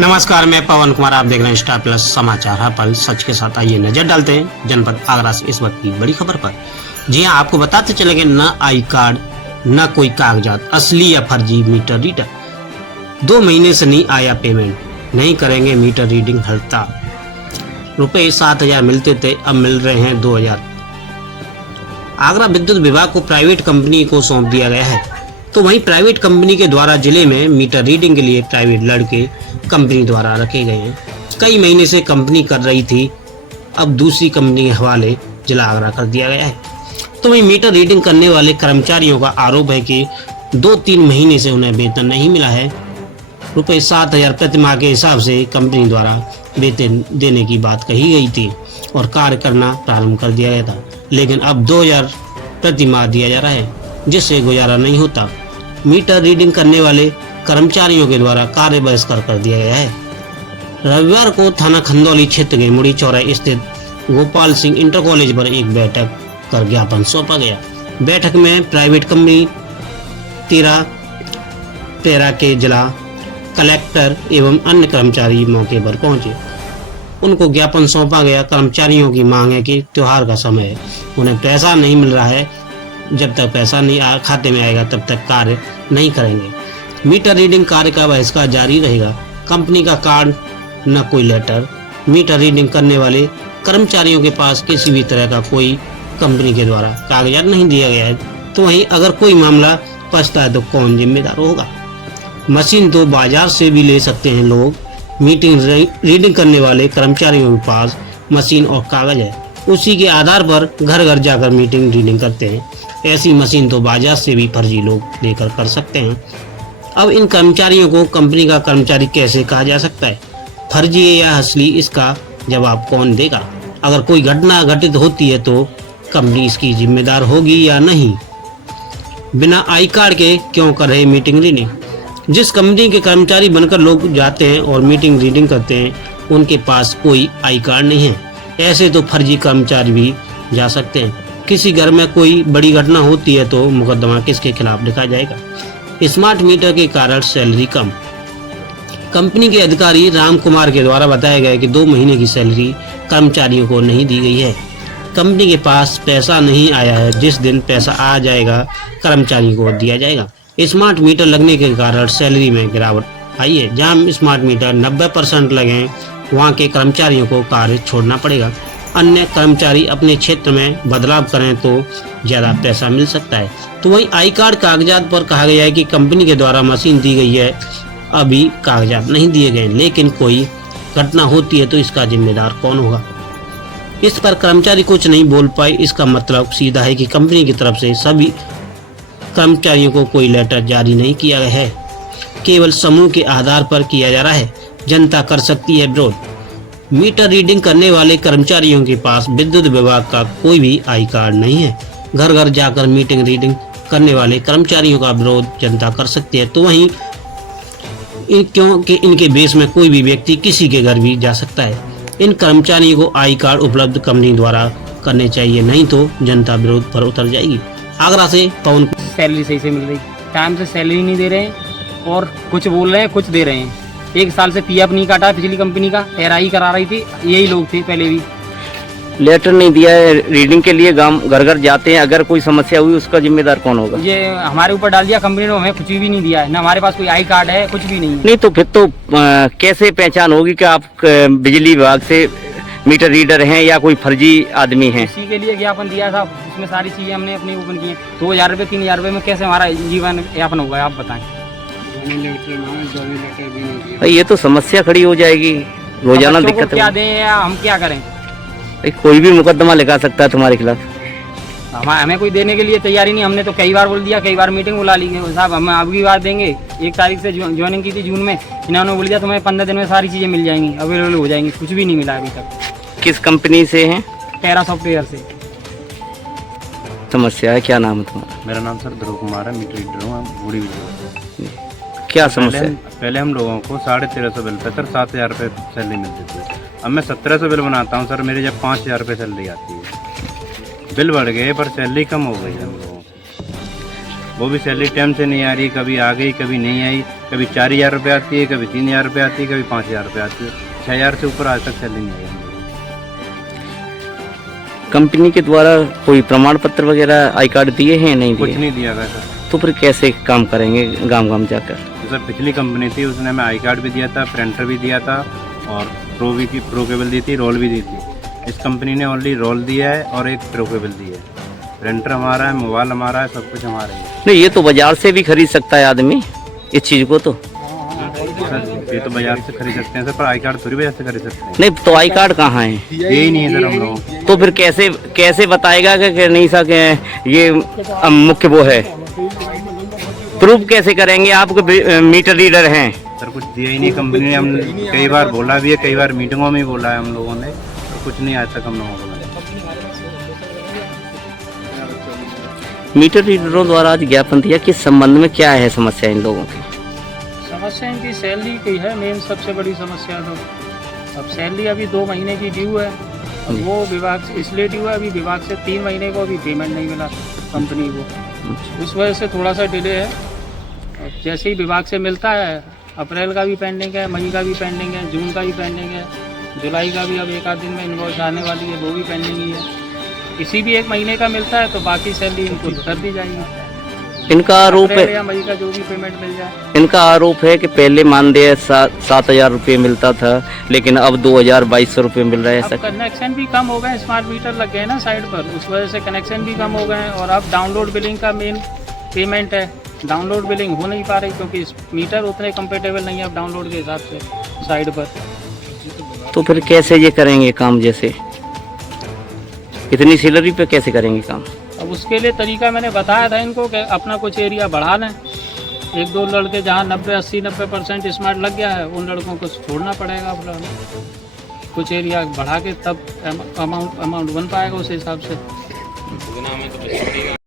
नमस्कार, मैं पवन कुमार। आप देख रहे हैं स्टार प्लस समाचार। हर पल सच के साथ आइए नजर डालते हैं जनपद आगरा से इस वक्त की बड़ी खबर पर। जी हां, आपको बताते चलेंगे, न आई कार्ड न कोई कागजात, असली या फर्जी मीटर रीडर। 2 महीने से नहीं आया पेमेंट, नहीं करेंगे मीटर रीडिंग हड़ताल। रुपए 7,000 मिलते थे, अब मिल रहे हैं 2,000। आगरा विद्युत विभाग को प्राइवेट कंपनी को सौंप दिया गया है। तो वहीं प्राइवेट कंपनी के द्वारा जिले में मीटर रीडिंग के लिए प्राइवेट लड़के कंपनी द्वारा रखे गए हैं। कई महीने से कंपनी कर रही थी, अब दूसरी कंपनी के हवाले जिला आगरा कर दिया गया है। तो वहीं मीटर रीडिंग करने वाले कर्मचारियों का आरोप है कि 2-3 महीने से उन्हें वेतन नहीं मिला है। रुपए 7,000 प्रति माह के हिसाब से कंपनी द्वारा वेतन देने की बात कही गई थी और कार्य करना प्रारंभ कर दिया गया था, लेकिन अब 2,000 प्रति माह दिया जा रहा है, जिससे गुजारा नहीं होता। मीटर रीडिंग करने वाले कर्मचारियों के द्वारा कार्य बहिष्कार कर दिया गया है। रविवार को थाना खंदौली क्षेत्र के मुड़ी चौराहे स्थित गोपाल सिंह इंटर कॉलेज पर एक बैठक कर ज्ञापन सौंपा गया। बैठक में प्राइवेट कंपनी तेरा के जिला कलेक्टर एवं अन्य कर्मचारी मौके पर पहुंचे। उनको ज्ञापन सौंपा गया। कर्मचारियों की मांग है कि त्योहार का समय है, उन्हें पैसा नहीं मिल रहा है। जब तक पैसा नहीं खाते में आएगा तब तक कार्य नहीं करेंगे। मीटर रीडिंग कार्य का बहिष्कार जारी रहेगा। कंपनी का कार्ड न कोई लेटर। मीटर रीडिंग करने वाले कर्मचारियों के पास किसी भी तरह का कोई कंपनी के द्वारा कागजात नहीं दिया गया है। तो वहीं अगर कोई मामला फंसता है तो कौन जिम्मेदार होगा? मशीन तो बाजार से भी ले सकते हैं लोग। मीटिंग रीडिंग करने वाले कर्मचारियों के पास मशीन और कागज है, उसी के आधार पर घर घर जाकर मीटिंग रीडिंग करते हैं। ऐसी मशीन तो बाजार से भी फर्जी लोग लेकर कर सकते हैं। अब इन कर्मचारियों को कंपनी का कर्मचारी कैसे कहा जा सकता है? फर्जी है या असली, इसका जवाब कौन देगा? अगर कोई घटना घटित होती है तो कंपनी इसकी जिम्मेदार होगी या नहीं? बिना आई कार्ड के क्यों कर रहे मीटिंग रीडिंग? जिस कंपनी के कर्मचारी बनकर लोग जाते हैं और मीटिंग रीडिंग करते हैं, उनके पास कोई आई कार्ड नहीं है। ऐसे तो फर्जी कर्मचारी भी जा सकते हैं। किसी घर में कोई बड़ी घटना होती है तो मुकदमा किसके खिलाफ लिखा जाएगा? स्मार्ट मीटर के कारण सैलरी कम। कंपनी के अधिकारी राम कुमार के द्वारा बताया गया कि 2 महीने की सैलरी कर्मचारियों को नहीं दी गई है। कंपनी के पास पैसा नहीं आया है। जिस दिन पैसा आ जाएगा कर्मचारी को दिया जाएगा। स्मार्ट मीटर लगने के कारण सैलरी में गिरावट आई है। जहां स्मार्ट मीटर 90% लगे, वहां के कर्मचारियों को कार्य छोड़ना पड़ेगा। अन्य कर्मचारी अपने क्षेत्र में बदलाव करें तो ज्यादा पैसा मिल सकता है। तो वहीं आई कार्ड कागजात पर कहा गया है कि कंपनी के द्वारा मशीन दी गई है, अभी कागजात नहीं दिए गए, लेकिन कोई घटना होती है तो इसका जिम्मेदार कौन होगा? इस पर कर्मचारी कुछ नहीं बोल पाए। इसका मतलब सीधा है कि कंपनी की तरफ से सभी कर्मचारियों को कोई लेटर जारी नहीं किया गया है, केवल समूह के आधार पर किया जा रहा है। जनता कर सकती है विरोध। मीटर रीडिंग करने वाले कर्मचारियों के पास विद्युत विभाग का कोई भी आई कार्ड नहीं है। घर घर जाकर मीटिंग रीडिंग करने वाले कर्मचारियों का विरोध जनता कर सकती है। तो वहीं क्योंकि इनके बेस में कोई भी व्यक्ति किसी के घर भी जा सकता है। इन कर्मचारियों को आई कार्ड उपलब्ध कंपनी द्वारा करने चाहिए, नहीं तो जनता विरोध पर उतर जाएगी। आगरा से पवन। सैलरी सही से मिल रही, टाइम से सैलरी नहीं दे रहे हैं और कुछ बोल रहे हैं कुछ दे रहे हैं। 1 साल से पीएफ नहीं काटा है पिछली कंपनी का, एआरआई करा रही थी, यही लोग थे पहले भी। लेटर नहीं दिया है रीडिंग के लिए, गांव घर घर जाते हैं। अगर कोई समस्या हुई उसका जिम्मेदार कौन होगा? ये हमारे ऊपर डाल दिया कंपनी ने, हमें कुछ भी नहीं दिया है, ना हमारे पास कोई आई कार्ड है, कुछ भी नहीं है। नहीं तो फिर तो कैसे पहचान होगी कि आप बिजली विभाग से मीटर रीडर हैं या कोई फर्जी आदमी है? इसी के लिए ज्ञापन दिया था, उसमें सारी चीजें हमने अपनी ओपन की है। 2,000 रुपये 3,000 रुपये में कैसे हमारा जीवन यापन होगा, आप बताएं। ये तो समस्या खड़ी हो जाएगी, रोजाना दिक्कत। क्या दें या हम क्या करें? कोई भी मुकदमा लिखा सकता है तुम्हारे खिलाफ। हमें कोई देने के लिए तैयारी नहीं। हमने तो कई बार बोल दिया, कई बार मीटिंग बुला ली साहब, हम अगली बार देंगे। 1 तारीख से ज्वाइनिंग की थी जून में, इन्होंने बोल दिया तुम्हें 15 दिन में सारी चीजें मिल जाएंगी, अवेलेबल हो जाएंगी। कुछ भी नहीं मिला अभी तक। किस कंपनी से हैं? टेरा सॉफ्टवेयर से। समस्या है, क्या नाम है तुम्हारा? मेरा नाम सर ध्रुव कुमार है, मीटर रीडर हूँ, बूढ़ी। क्या समस्या है? पहले हम लोगों को 1350 बिल पे सर 7,000 रुपये सैलरी मिलती थी। अब मैं 1700 बिल बनाता हूँ सर, मेरी जब 5,000 रुपये सैलरी आती है। बिल बढ़ गए पर सैलरी कम हो गई हम लोगों की। वो भी सैलरी टाइम से नहीं आ रही, कभी आ गई कभी नहीं आई। कभी 4,000 रुपये आती है, कभी 3,000 रुपये आती है, कभी 5,000 रुपये आती है। 6,000 से ऊपर आज तक सैलरी नहीं आई हमारी। कंपनी के द्वारा कोई प्रमाण पत्र वगैरह आई कार्ड दिए हैं नहीं कुछ दिए? नहीं दिया गया सर। तो फिर कैसे काम करेंगे गांव गांव जाकर? तो सर पिछली कंपनी थी, उसने हमें आई कार्ड भी दिया था, प्रिंटर भी दिया था और प्रो केबल दी थी, रोल भी दी थी। इस कंपनी ने ओनली रोल दिया है और एक प्रो केबल दी है। प्रिंटर हमारा है, मोबाइल हमारा है, सब कुछ हमारा है। नहीं, ये तो बाजार से भी खरीद सकता है आदमी इस चीज को। तो सर ये तो बाजार से खरीद सकते हैं सर, पर आई कार्ड थोड़ी बाजार से खरीद सकते हैं। नहीं, तो आई कार्ड कहाँ है? यही नहीं है सर हम लोग। तो फिर कैसे बताएगा कि नहीं सके ये मुख्य वो है? प्रूफ कैसे करेंगे? आप मीटर रीडर हैं। सर कुछ दिया ही नहीं कंपनी ने। हम कई बार बोला भी है, कई बार मीटिंगों में ही बोला है हम लोगों ने, तो कुछ नहीं आज तक हम लोगों को बोला। मीटर रीडरों द्वारा आज ज्ञापन दिया, किस संबंध में क्या है समस्या इन लोगों की? समस्या इनकी सैलरी की है मेन सबसे बड़ी समस्या। तो अब सैलरी अभी 2 महीने की ड्यू है। अब वो विभाग से इसलिए ड्यू है, अभी विभाग से 3 महीने को अभी पेमेंट नहीं मिला कंपनी को, उस वजह से थोड़ा सा डिले है। अब जैसे ही विभाग से मिलता है, अप्रैल का भी पेंडिंग है, मई का भी पेंडिंग है, जून का भी पेंडिंग है, जुलाई का भी अब 1 आध दिन में इनवॉइस आने वाली है, वो भी पेंडिंग ही है। किसी भी 1 महीने का मिलता है तो बाकी सैलरी इनको कर दी जाएगी। इनका आरोप अप्रैल है, या मई का जो भी पेमेंट मिल जाए। इनका आरोप है कि पहले मानदेय 7,000 रुपये मिलता था, लेकिन अब 2,200 रुपये मिल रहा है। ऐसा अब कनेक्शन भी कम हो गए, स्मार्ट मीटर लग गए ना साइड पर, उस वजह से कनेक्शन भी कम हो गए हैं। और अब डाउनलोड बिलिंग का मेन पेमेंट है, डाउनलोड बिलिंग हो नहीं पा रही क्योंकि मीटर उतने कंपेटेबल नहीं है अब डाउनलोड के हिसाब से साइड पर। तो फिर कैसे ये करेंगे काम? जैसे इतनी सैलरी पे कैसे करेंगे काम? अब उसके लिए तरीका मैंने बताया था इनको कि अपना कुछ एरिया बढ़ा लें। 1-2 लड़के जहाँ 80-90% स्मार्ट लग गया है, उन लड़कों को छोड़ना पड़ेगा अपना, कुछ एरिया बढ़ा के तब अमाउंट बन पाएगा उस हिसाब से।